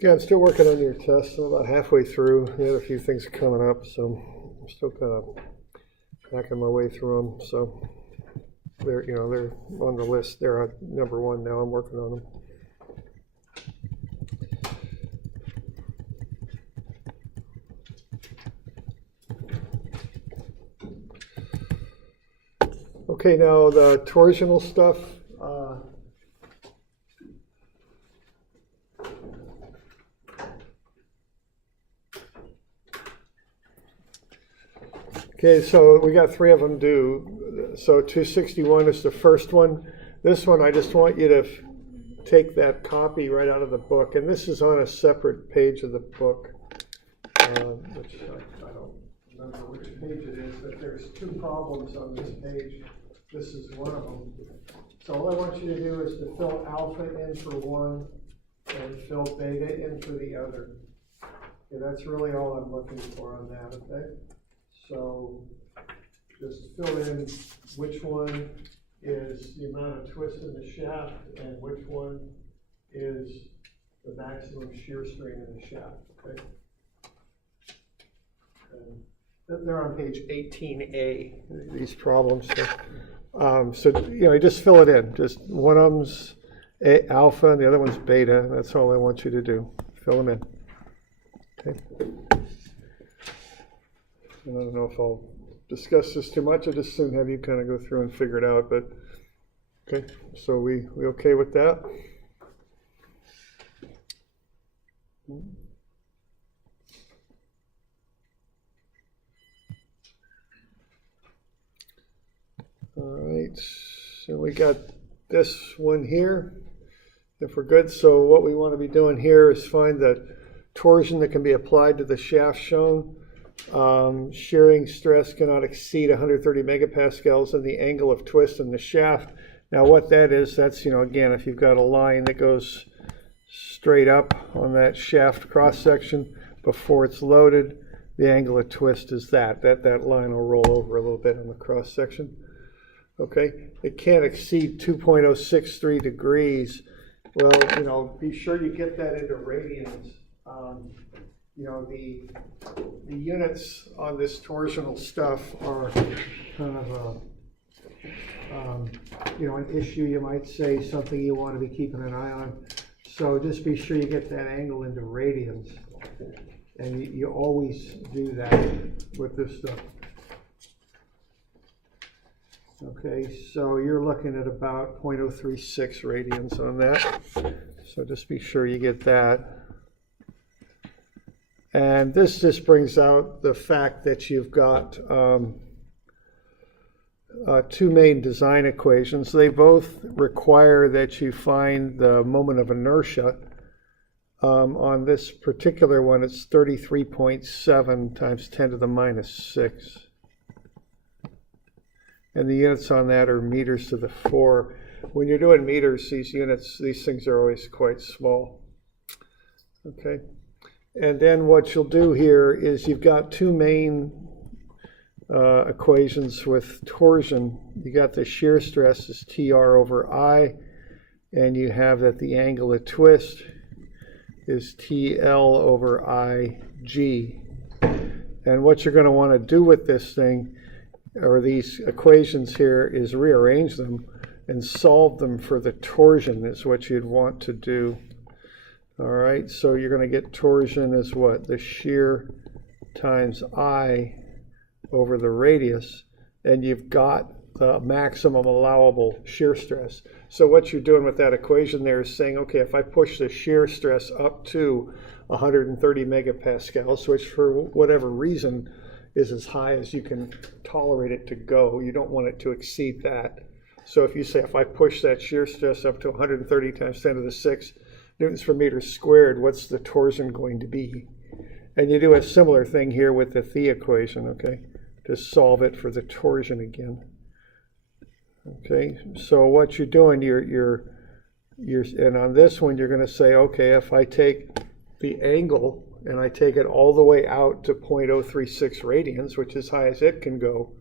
Yeah, I'm still working on your test. I'm about halfway through. I had a few things coming up, so I'm still kind of backing my way through them. So they're on the list. They're at number one now. I'm working on them. Okay, now the torsional stuff. Okay, so we got 3 of them due. So 261 is the first one. This one, I just want you to take that copy right out of the book. And this is on a separate page of the book, which I don't remember which page it is, but there's 2 problems on this page. This is one of them. So all I want you to do is to fill alpha in for one and fill beta in for the other. Okay, that's really all I'm looking for on that, okay? So just fill in which one is the amount of twist in the shaft and which one is the maximum shear strain in the shaft, okay? And they're on page 18A, these problems. So you just fill it in. Just one of them's alpha and the other one's beta. That's all I want you to do. Fill them in. Okay. I don't know if I'll discuss this too much. I just soon have you kind of go through and figure it out. But okay, so we okay with that? All right, so we got this one here. If we're good, so what we want to be doing here is find the torsion that can be applied to the shaft shown. Shearing stress cannot exceed 130 megapascals and the angle of twist in the shaft. Now what that is, that's, again, if you've got a line that goes straight up on that shaft cross section before it's loaded, the angle of twist is that line will roll over a little bit on the cross section. Okay, it can't exceed 2.063 degrees. Well, be sure you get that into radians. The units on this torsional stuff are kind of an issue, you might say, something you want to be keeping an eye on. So just be sure you get that angle into radians. And you always do that with this stuff. Okay, so you're looking at about 0.036 radians on that. So just be sure you get that. And this just brings out the fact that you've got 2 main design equations. They both require that you find the moment of inertia. On this particular one, it's 33.7 times 10 to the minus 6. And the units on that are meters to the 4. When you're doing meters, these things are always quite small. Okay. And then what you'll do here is you've got 2 main equations with torsion. You got the shear stress is TR over I, and you have that the angle of twist is TL over IG. And what you're going to want to do with this thing, or these equations here, is rearrange them and solve them for the torsion is what you'd want to do. All right, so you're going to get torsion as what? The shear times I over the radius, and you've got the maximum allowable shear stress. So what you're doing with that equation there is saying, okay, if I push the shear stress up to 130 megapascals, which for whatever reason is as high as you can tolerate it to go, you don't want it to exceed that. So if you say, if I push that shear stress up to 130 times 10 to the 6 newtons per meter squared, what's the torsion going to be? And you do a similar thing here with the Thie equation, okay, to solve it for the torsion again. Okay, so what you're doing, and on this one, you're going to say, okay, if I take the angle and I take it all the way out to 0.036 radians, which is as high as it can go,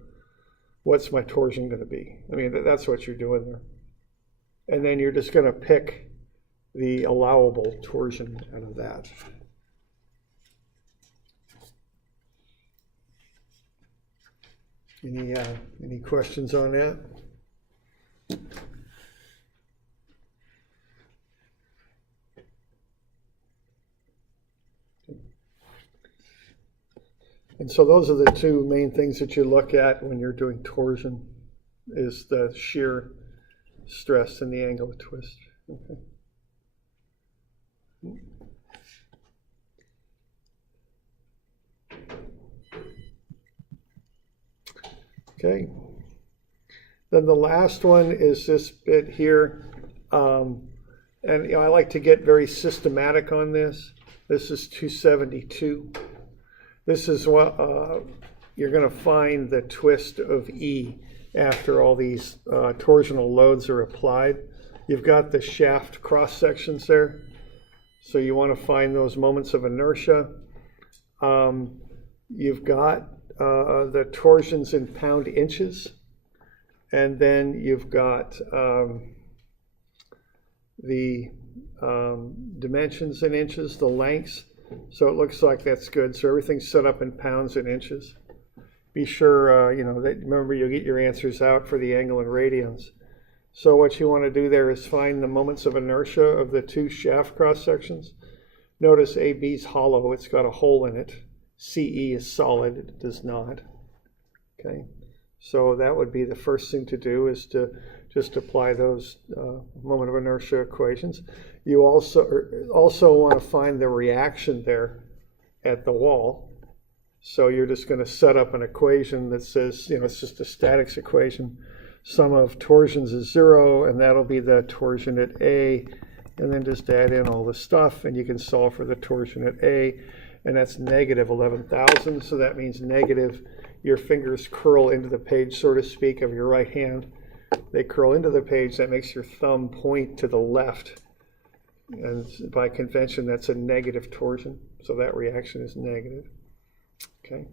what's my torsion going to be? I mean, that's what you're doing there. And then you're just going to pick the allowable torsion out of that. Any questions on that? And so those are the two main things that you look at when you're doing torsion, is the shear stress and the angle of twist. Okay. Okay. Then the last one is this bit here. And I like to get very systematic on this. This is 272. This is what you're going to find the twist of E after all these torsional loads are applied. You've got the shaft cross sections there. So you want to find those moments of inertia. You've got the torsions in pound inches. And then you've got the dimensions in inches, the lengths. So it looks like that's good. So everything's set up in pounds and inches. Be sure, that remember you'll get your answers out for the angle and radians. So what you want to do there is find the moments of inertia of the two shaft cross sections. Notice AB is hollow. It's got a hole in it. CE is solid. It does not. Okay. So that would be the first thing to do, is to just apply those moment of inertia equations. You also want to find the reaction there at the wall. So you're just going to set up an equation that says, it's just a statics equation. Sum of torsions is 0, and that'll be the torsion at A. And then just add in all the stuff, and you can solve for the torsion at A. And that's negative 11,000. So that means negative. Your fingers curl into the page, so to speak, of your right hand. They curl into the page. That makes your thumb point to the left. And by convention, that's a negative torsion. So that reaction is negative. Okay.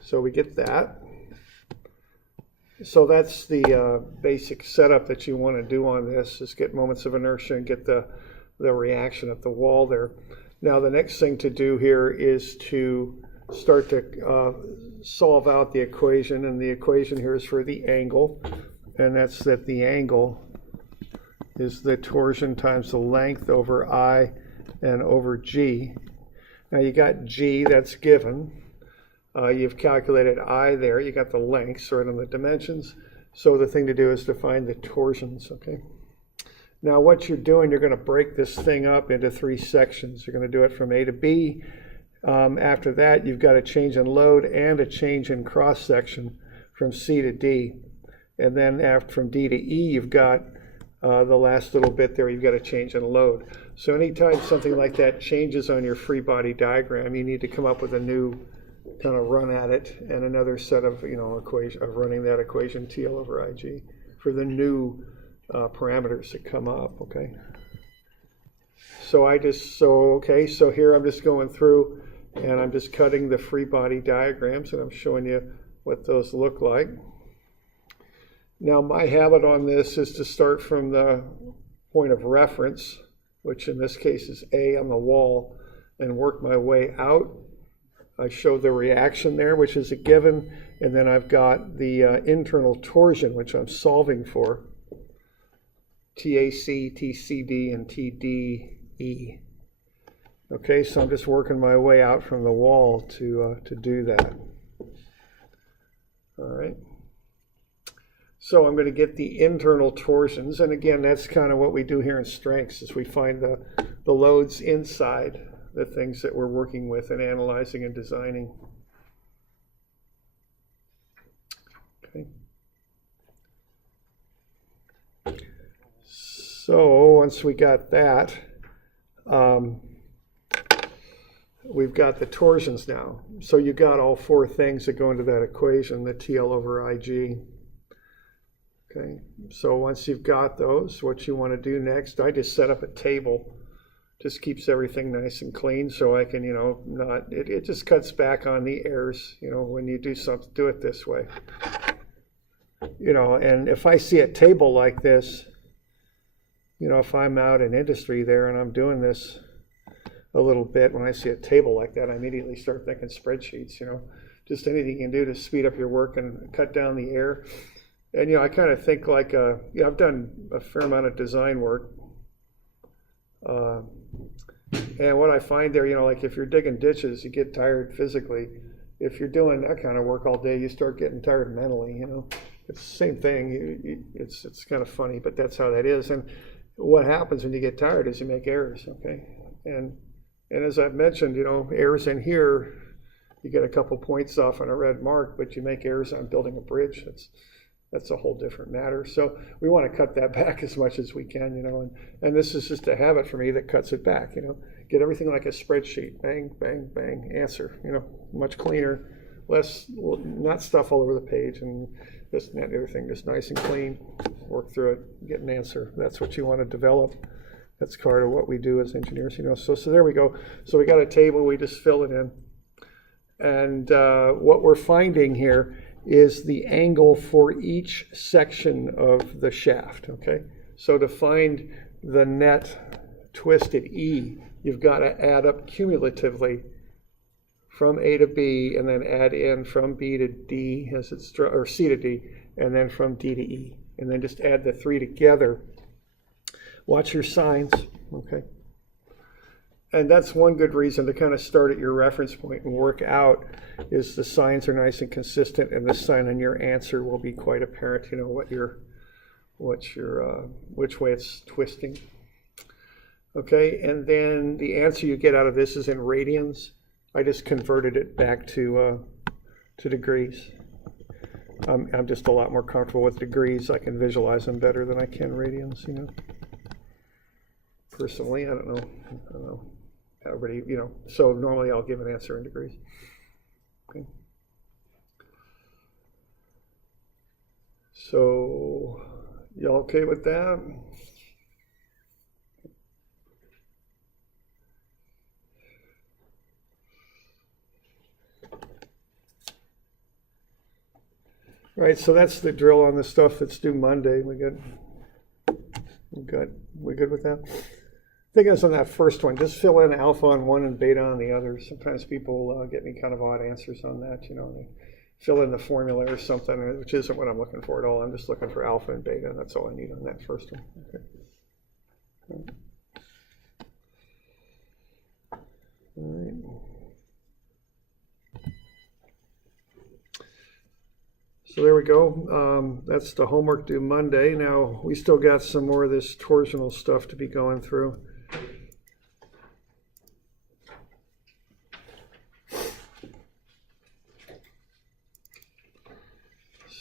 So we get that. So that's the basic setup that you want to do on this, is get moments of inertia and get the reaction at the wall there. Now the next thing to do here is to start to solve out the equation, and the equation here is for the angle, and that's that the angle is the torsion times the length over I and over G. Now you got G, that's given. You've calculated I there, you got the lengths right on the dimensions. So the thing to do is to find the torsions, okay? Now what you're doing, you're going to break this thing up into 3 sections. You're going to do it from A to B. After that, you've got a change in load and a change in cross section from C to D. And then from D to E, you've got the last little bit there, you've got a change in load. So anytime something like that changes on your free body diagram, you need to come up with a new kind of run at it and another set of equation of running that equation TL over IG for the new parameters that come up. Okay. So so here I'm just going through and I'm just cutting the free body diagrams, and I'm showing you what those look like. Now my habit on this is to start from the point of reference, which in this case is A on the wall, and work my way out. I show the reaction there, which is a given, and then I've got the internal torsion, which I'm solving for, TAC, TCD, and TDE. Okay, so I'm just working my way out from the wall to do that. All right. So I'm going to get the internal torsions, and again, that's kind of what we do here in strengths, is we find the loads inside the things that we're working with and analyzing and designing. Okay. So once we got that, we've got the torsions now. So you got all 4 things that go into that equation, the TL over IG. Okay, so once you've got those, what you want to do next, I just set up a table. Just keeps everything nice and clean, so I can, it just cuts back on the errors, when you do something, do it this way. And if I see a table like this, you know, if I'm out in industry there and I'm doing this a little bit, when I see a table like that, I immediately start thinking spreadsheets, you know, just anything you can do to speed up your work and cut down the error. And, you know, I kind of think like, I've done a fair amount of design work. And what I find there, you know, like if you're digging ditches, you get tired physically. If you're doing that kind of work all day, you start getting tired mentally, you know. It's the same thing. It's kind of funny, but that's how that is. And what happens when you get tired is you make errors, okay? And as I've mentioned, you know, errors in here, you get a couple points off on a red mark, but you make errors on building a bridge. That's a whole different matter. So we want to cut that back as much as we can, you know, and this is just a habit for me that cuts it back, you know. Get everything like a spreadsheet, bang, bang, bang, answer, you know, much cleaner, less, not stuff all over the page and this and that and everything, just nice and clean, work through it, get an answer. That's what you want to develop. That's part of what we do as engineers, you know. So there we go. So we got a table, we just fill it in. And what we're finding here is the angle for each section of the shaft, okay? So to find the net twist at E, you've got to add up cumulatively from A to B and then add in from B to D, as it's, or C to D, and then from D to E. And then just add the three together. Watch your signs, okay? And that's one good reason to kind of start at your reference point and work out is the signs are nice and consistent, and the sign on your answer will be quite apparent, you know, which way it's twisting. Okay, and then the answer you get out of this is in radians. I just converted it back to degrees. I'm just a lot more comfortable with degrees. I can visualize them better than I can radians, you know. Personally, I don't know. Everybody, you know, so normally I'll give an answer in degrees. Okay. So, y'all okay with that? Right, so that's the drill on the stuff that's due Monday. We good with that? I think that's on that first one. Just fill in alpha on one and beta on the other. Sometimes people get me kind of odd answers on that. You know, they fill in the formula or something, which isn't what I'm looking for at all. I'm just looking for alpha and beta. That's all I need on that first one. Okay. All right. So there we go. That's the homework due Monday. Now, we still got some more of this torsional stuff to be going through.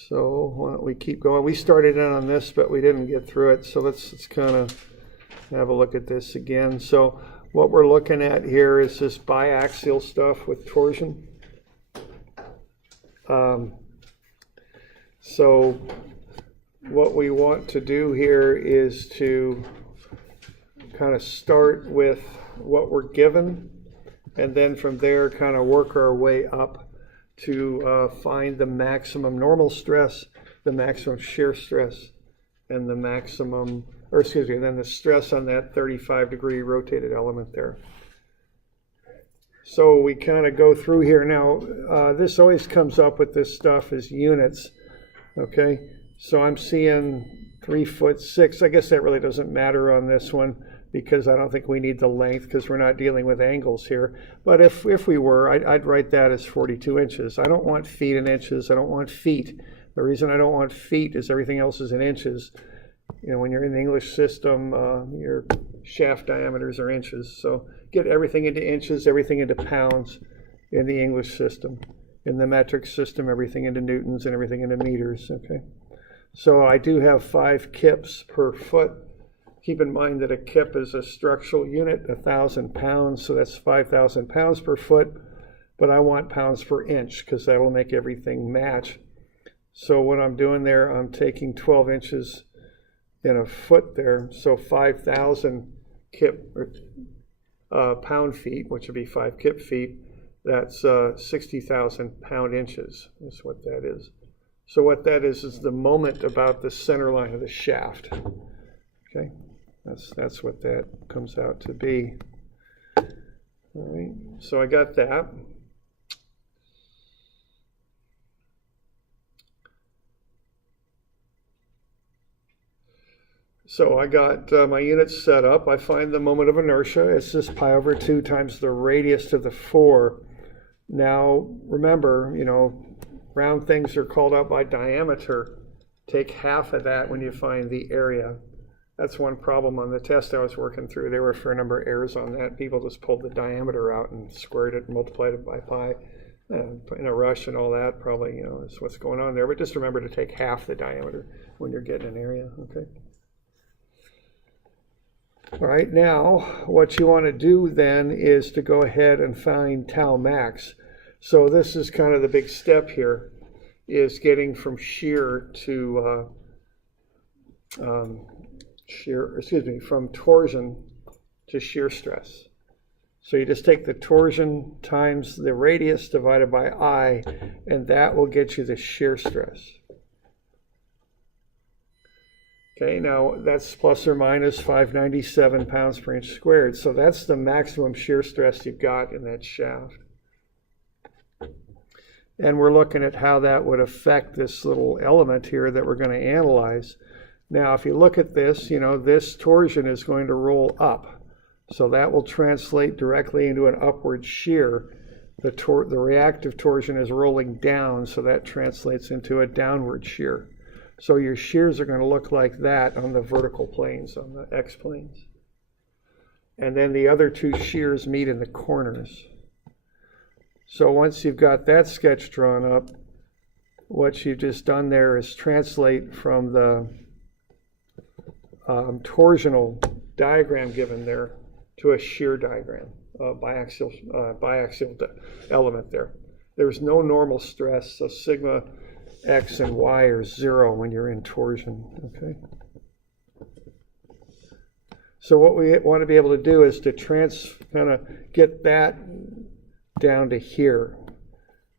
So why don't we keep going? We started in on this, but we didn't get through it. So let's kind of have a look at this again. So what we're looking at here is this biaxial stuff with torsion. So what we want to do here is to kind of start with what we're given, and then from there kind of work our way up to find the maximum normal stress, the maximum shear stress, and the maximum, or excuse me, and then the stress on that 35-degree rotated element there. So we kind of go through here. Now, this always comes up with this stuff as units. Okay, so I'm seeing 3'6". I guess that really doesn't matter on this one because I don't think we need the length because we're not dealing with angles here. But if we were, I'd write that as 42 inches. I don't want feet in inches. I don't want feet. The reason I don't want feet is everything else is in inches. You know, when you're in the English system, your shaft diameters are inches. So get everything into inches, everything into pounds in the English system. In the metric system, everything into newtons and everything into meters, okay? So I do have 5 kips per foot. Keep in mind that a kip is a structural unit, 1,000 pounds, so that's 5,000 pounds per foot, but I want pounds per inch because that will make everything match. So what I'm doing there, I'm taking 12 inches in a foot there, so 5,000 kip or pound feet, which would be 5 kip feet. That's 60,000 pound inches is what that is. So what that is the moment about the center line of the shaft. Okay, That's what that comes out to be. All right, so I got that. So I got my units set up. I find the moment of inertia. It's just pi over 2 times the radius to the 4. Now, remember, round things are called out by diameter. Take half of that when you find the area. That's one problem on the test I was working through. There were a fair number of errors on that. People just pulled the diameter out and squared it and multiplied it by pi. In a rush and all that, probably, is what's going on there. But just remember to take half the diameter when you're getting an area, okay? All right, now what you want to do then is to go ahead and find tau max. So this is kind of the big step here, is getting from shear to from torsion to shear stress. So you just take the torsion times the radius divided by I, and that will get you the shear stress. Okay, now that's plus or minus 597 pounds per inch squared. So that's the maximum shear stress you've got in that shaft. And we're looking at how that would affect this little element here that we're going to analyze. Now, if you look at this, this torsion is going to roll up. So that will translate directly into an upward shear. The reactive torsion is rolling down, so that translates into a downward shear. So your shears are going to look like that on the vertical planes, on the x-planes. And then the other two shears meet in the corners. So once you've got that sketch drawn up, what you've just done there is translate from the torsional diagram given there to a shear diagram, biaxial element there. There's no normal stress, so sigma x and y are 0 when you're in torsion, okay? So what we want to be able to do is to kind of get that down to here.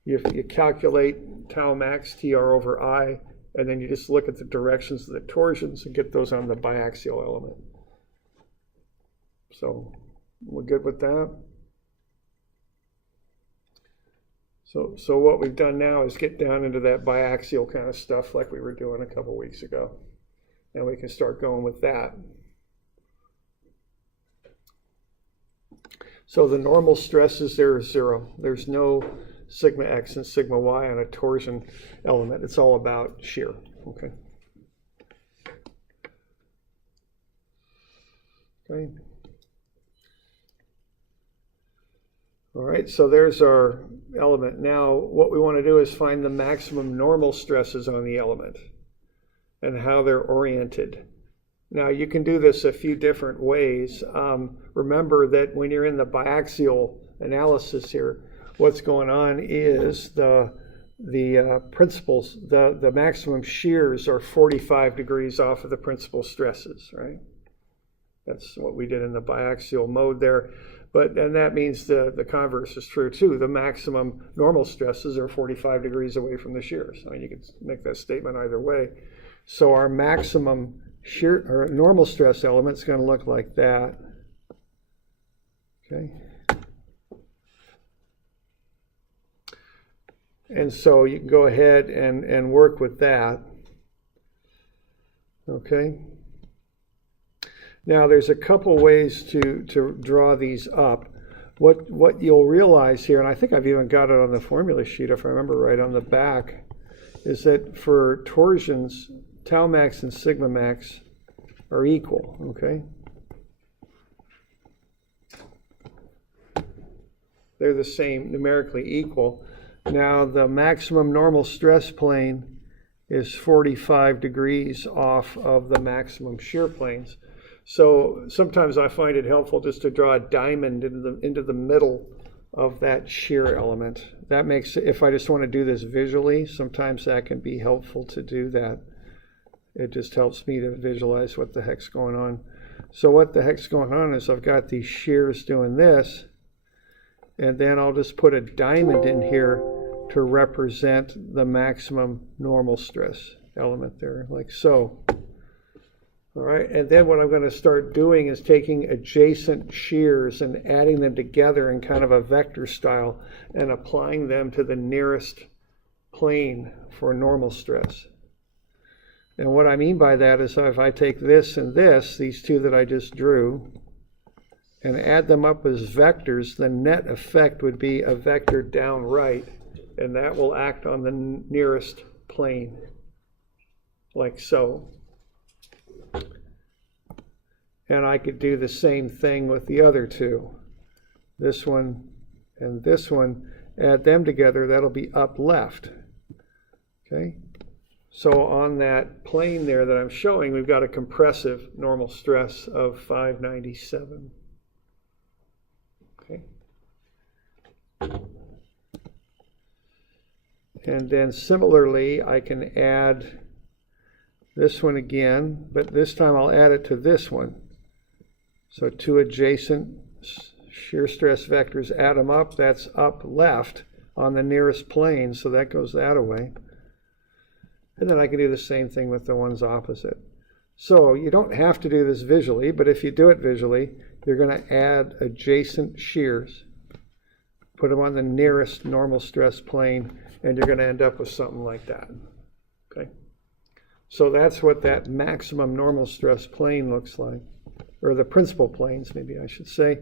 You calculate tau max, TR over I, and then you just look at the directions of the torsions and get those on the biaxial element. So we're good with that? So what we've done now is get down into that biaxial kind of stuff like we were doing a couple weeks ago. And we can start going with that. So the normal stresses there are 0. There's no sigma x and sigma y on a torsion element. It's all about shear, okay? Okay. All right, so there's our element. Now, what we want to do is find the maximum normal stresses on the element and how they're oriented. Now, you can do this a few different ways. Remember that when you're in the biaxial analysis here, what's going on is the principles, the maximum shears are 45 degrees off of the principal stresses, right? That's what we did in the biaxial mode there. And that means the converse is true too. The maximum normal stresses are 45 degrees away from the shears. I mean, you can make that statement either way. So our maximum shear or normal stress element is going to look like that. Okay. And so you can go ahead and work with that. Okay. Now there's a couple ways to draw these up. What you'll realize here, and I think I've even got it on the formula sheet if I remember right on the back, is that for torsions, tau max and sigma max are equal, okay? They're the same, numerically equal. Now the maximum normal stress plane is 45 degrees off of the maximum shear planes. So sometimes I find it helpful just to draw a diamond into the middle of that shear element. That makes, if I just want to do this visually, sometimes that can be helpful to do that. It just helps me to visualize what the heck's going on. So what the heck's going on is I've got these shears doing this, and then I'll just put a diamond in here to represent the maximum normal stress element there, like so. All right, and then what I'm going to start doing is taking adjacent shears and adding them together in kind of a vector style and applying them to the nearest plane for normal stress. And what I mean by that is if I take this and this, these two that I just drew, and add them up as vectors, the net effect would be a vector down right, and that will act on the nearest plane, like so. And I could do the same thing with the other two. This one and this one, add them together, that'll be up left. Okay? So on that plane there that I'm showing, we've got a compressive normal stress of 597. Okay? And then similarly, I can add this one again, but this time I'll add it to this one. So two adjacent shear stress vectors, add them up, that's up left on the nearest plane, so that goes that away. And then I can do the same thing with the ones opposite. So you don't have to do this visually, but if you do it visually, you're going to add adjacent shears, put them on the nearest normal stress plane, and you're going to end up with something like that. Okay? So that's what that maximum normal stress plane looks like, or the principal planes, maybe I should say.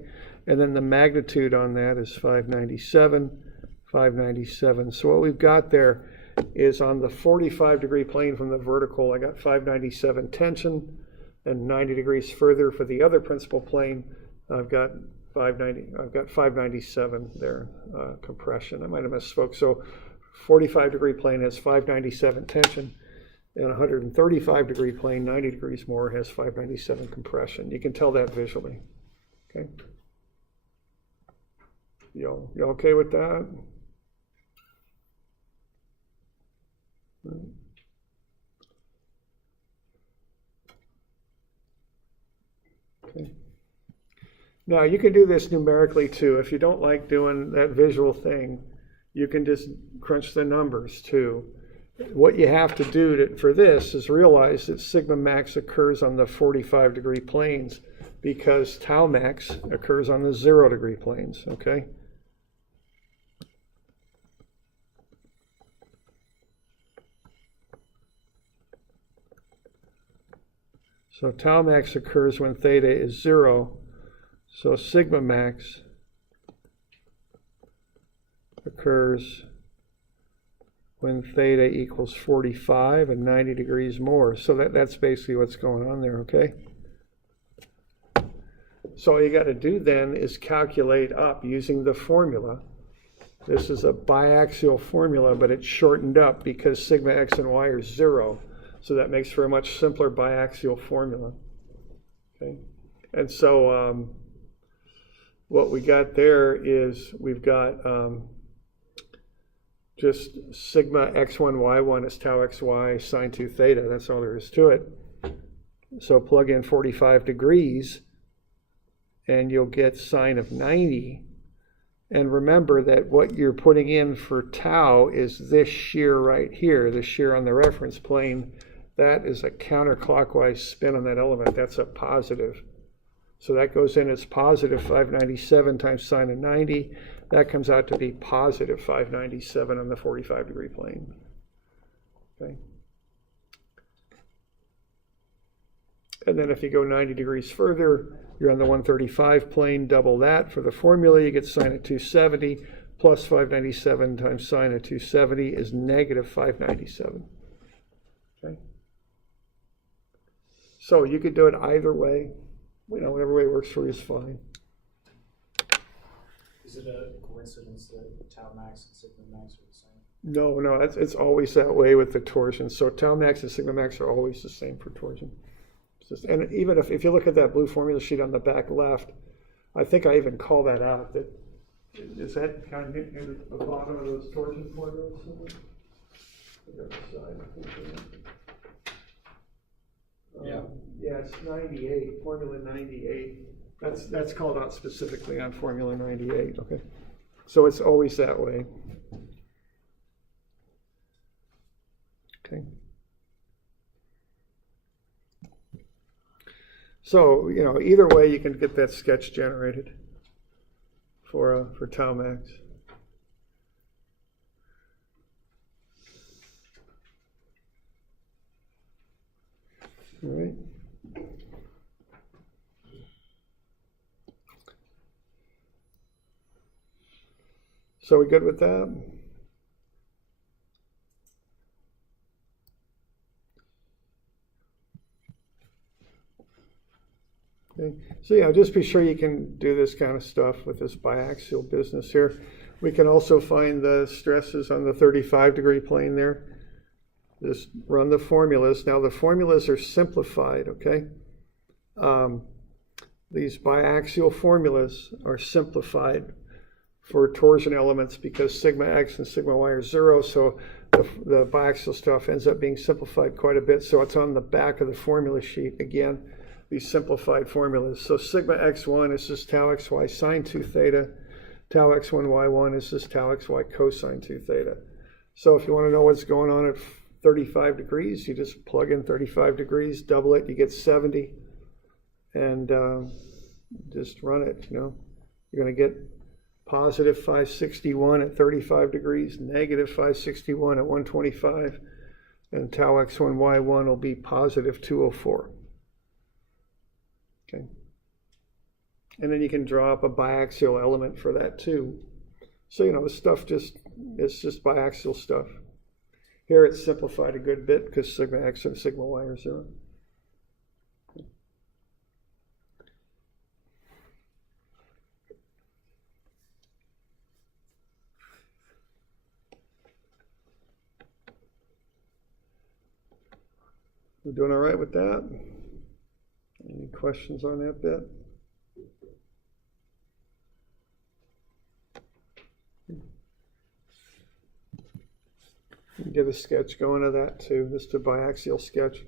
And then the magnitude on that is 597, 597. So what we've got there is on the 45-degree plane from the vertical, I got 597 tension, and 90 degrees further for the other principal plane, I've got 597 there, compression. I might have misspoke. So 45-degree plane has 597 tension, and 135-degree plane, 90 degrees more, has 597 compression. You can tell that visually. Okay? You okay with that? Okay. Now you can do this numerically too. If you don't like doing that visual thing, you can just crunch the numbers too. What you have to do for this is realize that sigma max occurs on the 45-degree planes because tau max occurs on the 0-degree planes, okay? So tau max occurs when theta is 0, so sigma max occurs when theta equals 45 and 90 degrees more. So that's basically what's going on there, okay? So all you got to do then is calculate up using the formula. This is a biaxial formula, but it's shortened up because sigma x and y are 0. So that makes for a much simpler biaxial formula. Okay? And so what we got there is we've got just sigma x1, y1 is tau xy sine 2 theta. That's all there is to it. So plug in 45 degrees, and you'll get sine of 90. And remember that what you're putting in for tau is this shear right here, the shear on the reference plane. That is a counterclockwise spin on that element. That's a positive. So that goes in as positive 597 times sine of 90. That comes out to be positive 597 on the 45-degree plane. Okay. And then if you go 90 degrees further, you're on the 135 plane, double that. For the formula, you get sine of 270 plus 597 times sine of 270 is negative 597. Okay. So you could do it either way. Whatever way works for you is fine. Is it a coincidence that tau max and sigma max are the same? No, it's always that way with the torsion. So tau max and sigma max are always the same for torsion. And even if you look at that blue formula sheet on the back left, I think I even call that out. Is that kind of near the bottom of those torsion formulas? The other side, I think. Yeah, it's 98, formula 98. That's called out specifically on formula 98, okay? So it's always that way. Okay. So, either way, you can get that sketch generated for tau max. All right. So we good with that? Okay. So yeah, just be sure you can do this kind of stuff with this biaxial business here. We can also find the stresses on the 35-degree plane there. Just run the formulas. Now the formulas are simplified, okay? These biaxial formulas are simplified for torsion elements because sigma x and sigma y are 0, so the biaxial stuff ends up being simplified quite a bit. So it's on the back of the formula sheet again, these simplified formulas. So sigma x1 is just tau xy sine 2 theta. Tau x1 y1 is just tau xy cosine 2 theta. So if you want to know what's going on at 35 degrees, you just plug in 35 degrees, double it, you get 70, and just run it, You're going to get positive 561 at 35 degrees, negative 561 at 125, and tau x1 y1 will be positive 204. Okay. And then you can draw up a biaxial element for that too. So, the stuff it's just biaxial stuff. Here it's simplified a good bit because sigma x and sigma y are 0. We're doing all right with that? Any questions on that bit? You can get a sketch going of that too, just a biaxial sketch.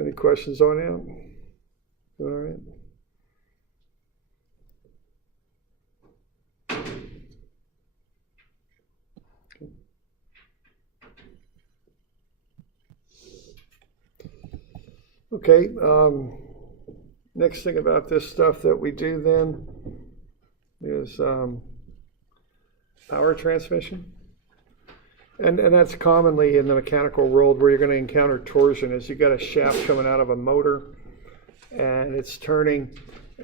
Any questions on that? All right. Okay. Next thing about this stuff that we do then is power transmission. And that's commonly in the mechanical world where you're going to encounter torsion is you've got a shaft coming out of a motor and it's turning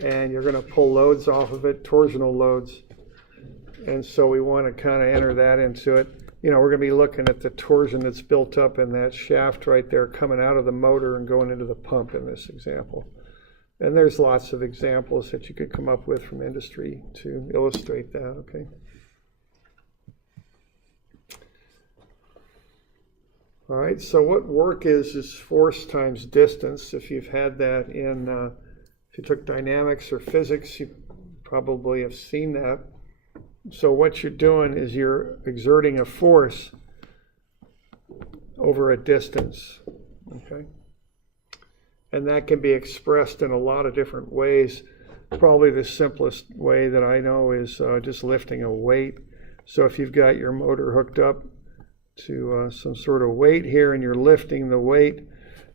and you're going to pull loads off of it, torsional loads. And so we want to kind of enter that into it. We're going to be looking at the torsion that's built up in that shaft right there coming out of the motor and going into the pump in this example. And there's lots of examples that you could come up with from industry to illustrate that, okay? All right, so what work is force times distance. If you've had that if you took dynamics or physics, you probably have seen that. So what you're doing is you're exerting a force over a distance, okay? And that can be expressed in a lot of different ways. Probably the simplest way that I know is just lifting a weight. So if you've got your motor hooked up to some sort of weight here and you're lifting the weight,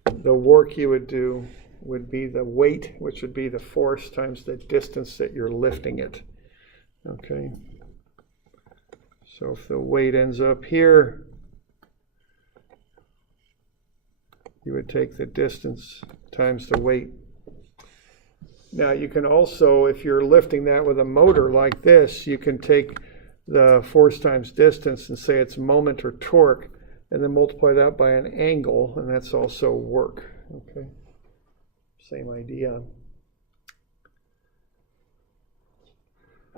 the work you would do would be the weight, which would be the force times the distance that you're lifting it. Okay. So if the weight ends up here, you would take the distance times the weight. Now you can also, if you're lifting that with a motor like this, you can take the force times distance and say it's moment or torque, and then multiply that by an angle, and that's also work. Okay, same idea.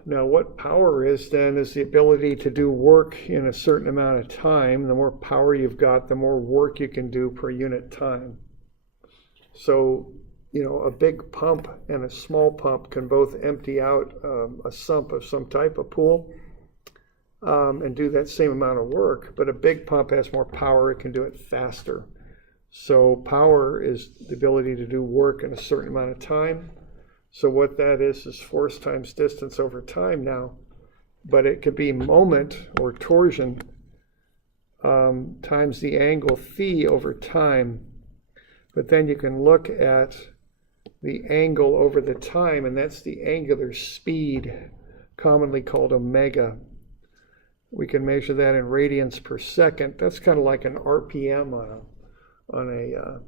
Now, what power is then is the ability to do work in a certain amount of time. The more power you've got, the more work you can do per unit time. So, you know, a big pump and a small pump can both empty out a sump of some type of pool and do that same amount of work, but a big pump has more power, it can do it faster. So power is the ability to do work in a certain amount of time. So what that is force times distance over time now, but it could be moment or torsion times the angle phi over time. But then you can look at the angle over the time, and that's the angular speed, commonly called omega. We can measure that in radians per second. That's kind of like an RPM on a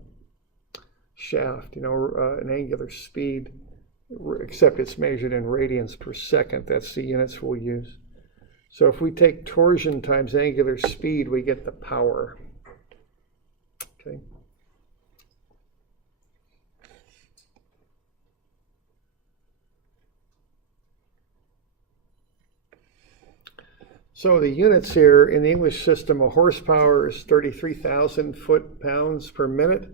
shaft, you know, an angular speed, except it's measured in radians per second. That's the units we'll use. So if we take torsion times angular speed, we get the power. Okay. So the units here in the English system, a horsepower is 33,000 foot-pounds per minute.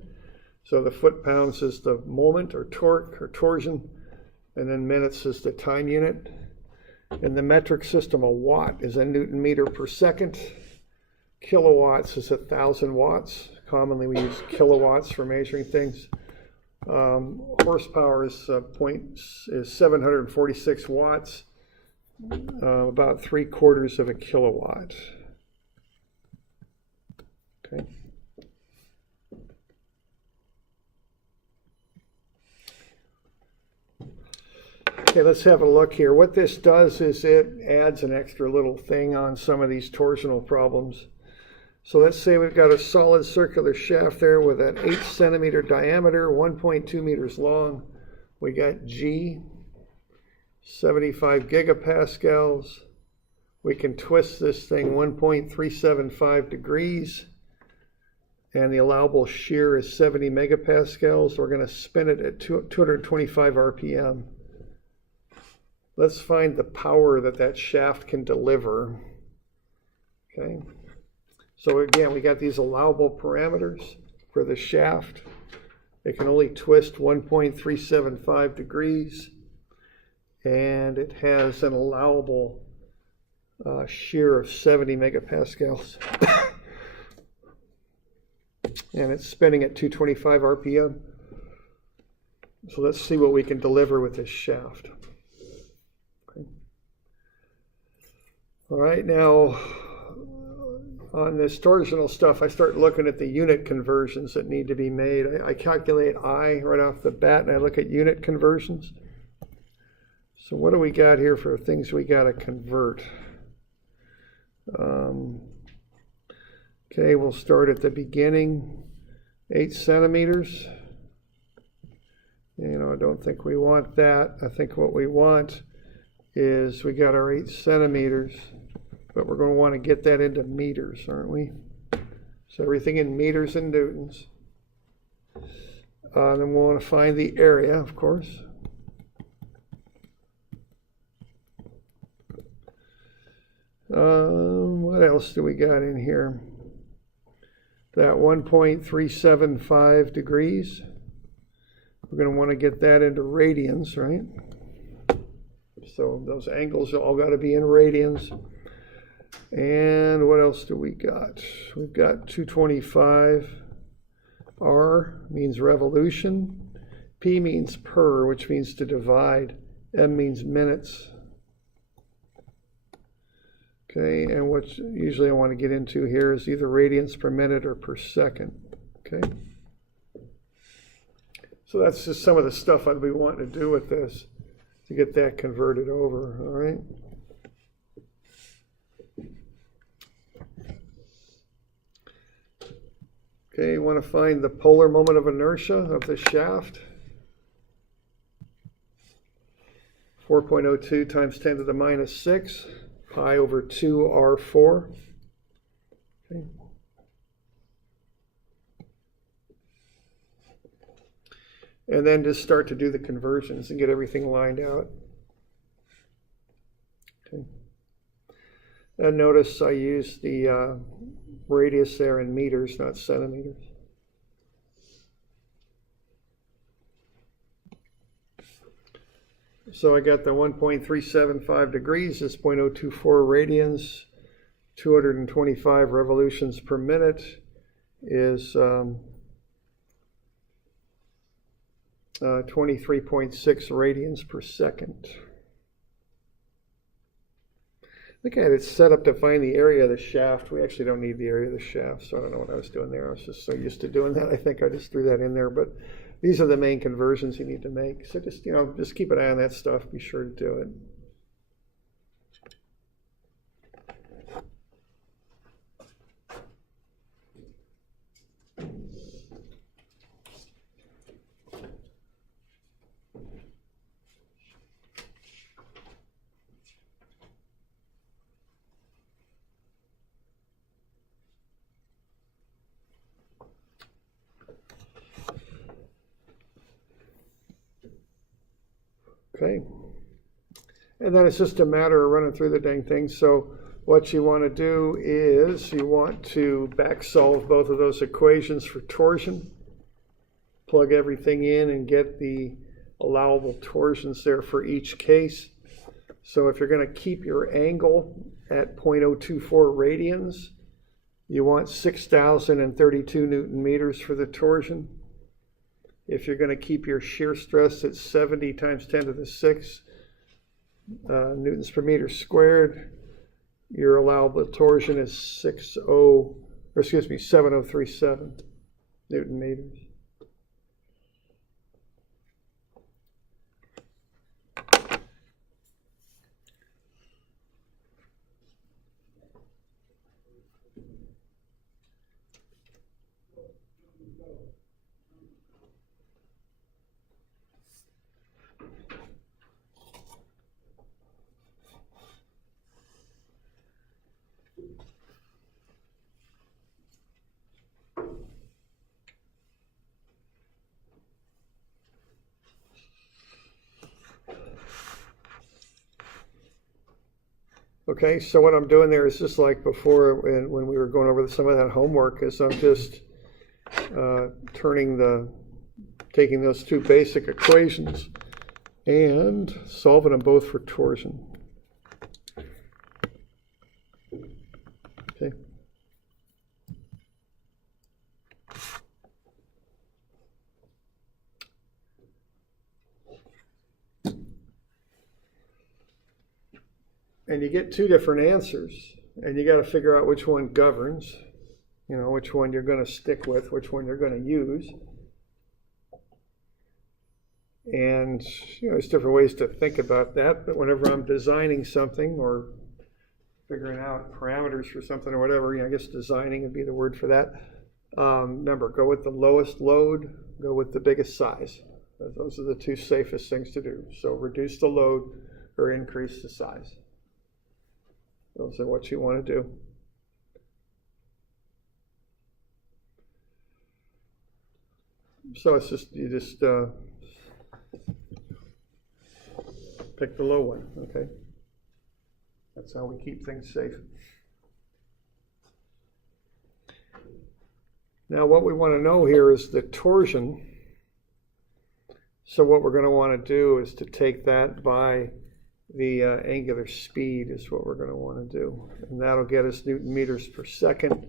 So the foot-pounds is the moment or torque or torsion, and then minutes is the time unit. In the metric system, a watt is a Newton meter per second. Kilowatts is 1,000 watts. Commonly we use kilowatts for measuring things. Horsepower is 746 watts. About 3/4 of a kilowatt. Okay. Okay, let's have a look here. What this does is it adds an extra little thing on some of these torsional problems. So let's say we've got a solid circular shaft there with an 8 centimeter diameter, 1.2 meters long. We got G. 75 gigapascals. We can twist this thing 1.375 degrees, and the allowable shear is 70 megapascals. We're going to spin it at 225 RPM. Let's find the power that shaft can deliver. Okay. So again, we got these allowable parameters for the shaft. It can only twist 1.375 degrees. And it has an allowable shear of 70 megapascals. And it's spinning at 225 RPM. So let's see what we can deliver with this shaft. Okay. All right, now on this torsional stuff, I start looking at the unit conversions that need to be made. I calculate I right off the bat, and I look at unit conversions. So what do we got here for things we got to convert? Okay, we'll start at the beginning. 8 centimeters. You know, I don't think we want that. I think what we want is we got our 8 centimeters, but we're going to want to get that into meters, aren't we? So everything in meters and newtons. Then we'll want to find the area, of course. What else do we got in here? That 1.375 degrees. We're going to want to get that into radians, right? So those angles all got to be in radians. And what else do we got? We've got 225. R means revolution. P means per, which means to divide. M means minutes. Okay, and what usually I want to get into here is either radians per minute or per second. Okay. So that's just some of the stuff I'd be wanting to do with this to get that converted over, all right? Okay, you want to find the polar moment of inertia of the shaft. 4.02 times 10 to the minus 6. Pi over 2R4. Okay. And then just start to do the conversions and get everything lined out. And notice I use the radius there in meters, not centimeters. So I got the 1.375 degrees is 0.024 radians, 225 revolutions per minute is 23.6 radians per second. I think I had it set up to find the area of the shaft. We actually don't need the area of the shaft, so I don't know what I was doing there. I was just so used to doing that. I think I just threw that in there, but these are the main conversions you need to make. So just, just keep an eye on that stuff. Be sure to do it. Okay, and then it's just a matter of running through the dang thing. So what you want to do is you want to back solve both of those equations for torsion, plug everything in and get the allowable torsions there for each case. So if you're going to keep your angle at 0.024 radians, you want 6,032 Newton meters for the torsion. If you're going to keep your shear stress at 70 times 10 to the 6 newtons per meter squared, your allowable torsion is 7037 Newton meters. Okay, so what I'm doing there is just like before when we were going over some of that homework, is I'm just taking those two basic equations and solving them both for torsion. Okay. And you get two different answers, and you got to figure out which one governs, which one you're going to stick with, which one you're going to use. And there's different ways to think about that, but whenever I'm designing something or figuring out parameters for something or whatever, I guess designing would be the word for that. Remember, go with the lowest load, go with the biggest size. Those are the two safest things to do. So reduce the load or increase the size. Those are what you want to do. So it's just, you just pick the low one, okay? That's how we keep things safe. Now what we want to know here is the torsion. So what we're going to want to do is to take that by the angular speed is what we're going to want to do. And that'll get us Newton meters per second.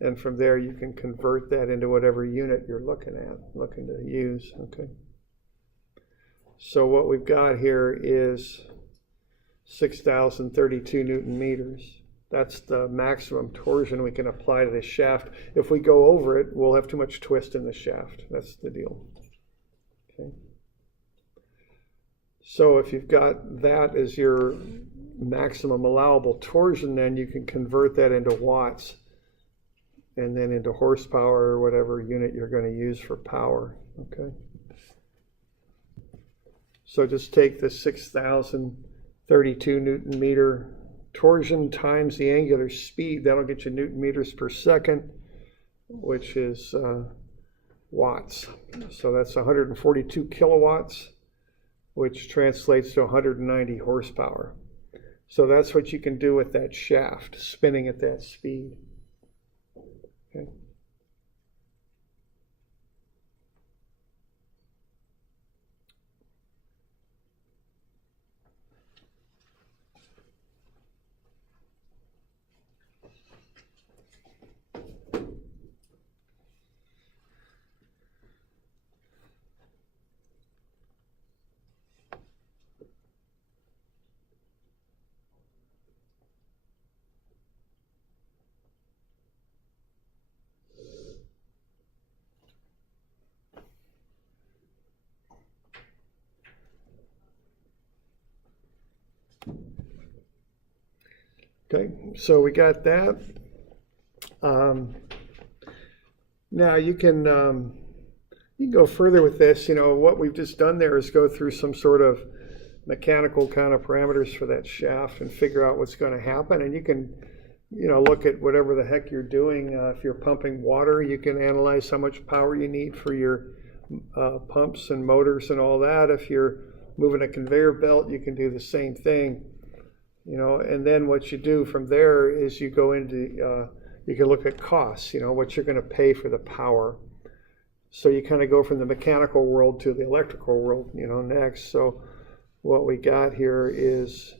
And from there you can convert that into whatever unit you're looking to use, okay? So what we've got here is 6,032 Newton meters. That's the maximum torsion we can apply to the shaft. If we go over it, we'll have too much twist in the shaft. That's the deal, okay? So if you've got that as your maximum allowable torsion, then you can convert that into watts and then into horsepower or whatever unit you're going to use for power, okay? So just take the 6,032 Newton meter torsion times the angular speed. That'll get you Newton meters per second, which is watts. So that's 142 kilowatts, which translates to 190 horsepower. So that's what you can do with that shaft, spinning at that speed. Okay. Okay, so we got that. Now you can go further with this. What we've just done there is go through some sort of mechanical kind of parameters for that shaft and figure out what's going to happen. And you can, look at whatever the heck you're doing. If you're pumping water, you can analyze how much power you need for your pumps and motors and all that. If you're moving a conveyor belt, you can do the same thing. And then what you do from there is you go into, you can look at costs, what you're going to pay for the power. So you kind of go from the mechanical world to the electrical world, next. So what we got here is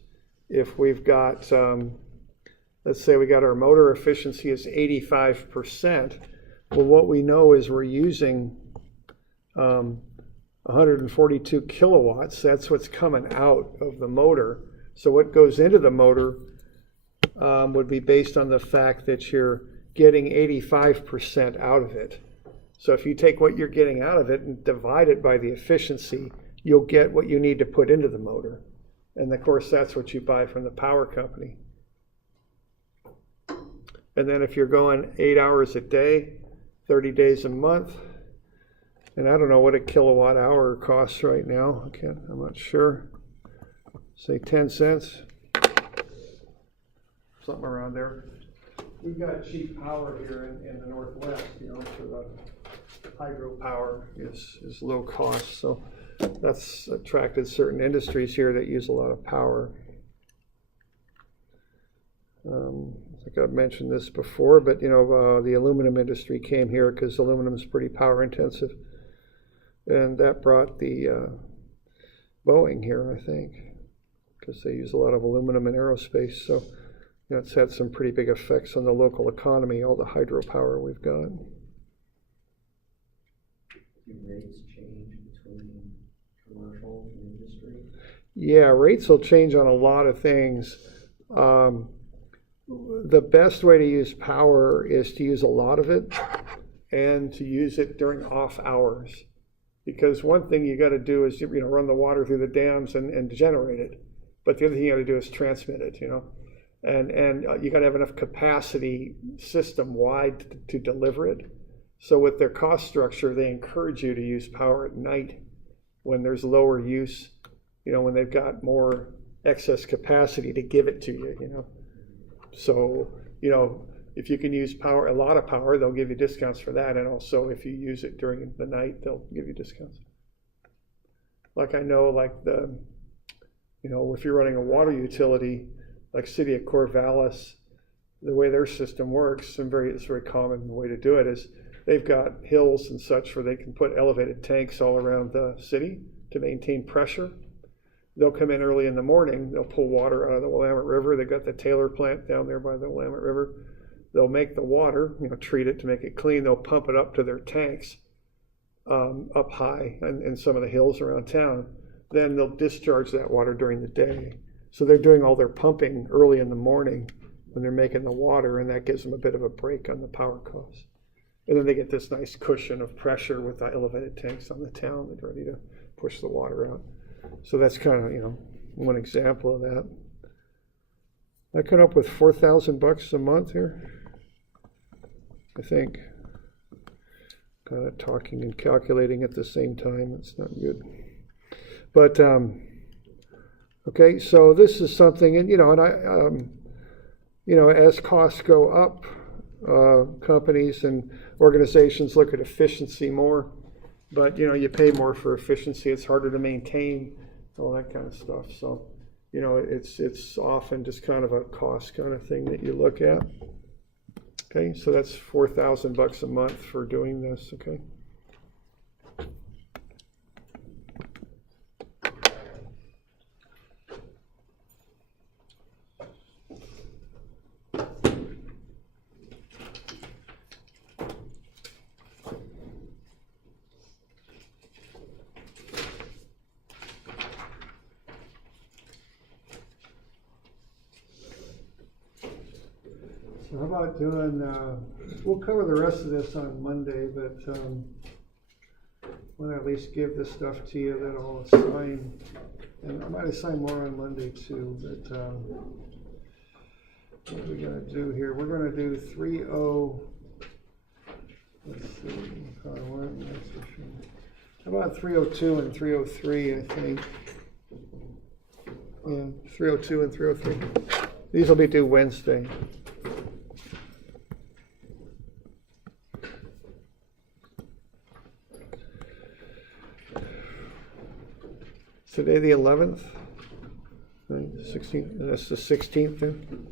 if we've got, let's say we got our motor efficiency is 85%. Well, what we know is we're using 142 kilowatts. That's what's coming out of the motor. So what goes into the motor would be based on the fact that you're getting 85% out of it. So if you take what you're getting out of it and divide it by the efficiency, you'll get what you need to put into the motor. And of course, that's what you buy from the power company. And then if you're going 8 hours a day, 30 days a month, and I don't know what a kilowatt hour costs right now. Okay, I'm not sure. Say 10 cents, something around there. We've got cheap power here in the Northwest, for the hydropower is low cost. So that's attracted certain industries here that use a lot of power. I think I've mentioned this before, but the aluminum industry came here because aluminum is pretty power intensive. And that brought the Boeing here, I think, because they use a lot of aluminum in aerospace. So it's had some pretty big effects on the local economy, all the hydropower we've got. Do rates change between commercial and industry? Yeah, rates will change on a lot of things. The best way to use power is to use a lot of it and to use it during off hours. Because one thing you got to do is run the water through the dams and generate it. But the other thing you got to do is transmit it, and you got to have enough capacity system-wide to deliver it. So with their cost structure, they encourage you to use power at night when there's lower use, when they've got more excess capacity to give it to you, So, if you can use power, a lot of power, they'll give you discounts for that. And also if you use it during the night, they'll give you discounts. Like I know, if you're running a water utility, like City of Corvallis, the way their system works, it's a very common way to do it, is they've got hills and such where they can put elevated tanks all around the city to maintain pressure. They'll come in early in the morning, they'll pull water out of the Willamette River. They've got the Taylor plant down there by the Willamette River. They'll make the water, treat it to make it clean. They'll pump it up to their tanks up high in some of the hills around town. Then they'll discharge that water during the day. So they're doing all their pumping early in the morning when they're making the water, and that gives them a bit of a break on the power costs. And then they get this nice cushion of pressure with the elevated tanks on the town that's ready to push the water out. So that's kind of, one example of that. I come up with $4,000 a month here, I think. Kind of talking and calculating at the same time. That's not good. But okay, so this is something, and as costs go up, companies and organizations look at efficiency more. But you pay more for efficiency. It's harder to maintain all that kind of stuff. So, you know, it's often just kind of a cost kind of thing that you look at. Okay, so that's $4,000 a month for doing this, okay? So how about doing, we'll cover the rest of this on Monday, but I want to at least give this stuff to you that I'll assign, and I might assign more on Monday too, but what are we going to do here? We're going to do 3.0, let's see, how about 302 and 303, I think. Yeah, 302 and 303. These will be due Wednesday. Today the 11th, right? 16th, that's the 16th then?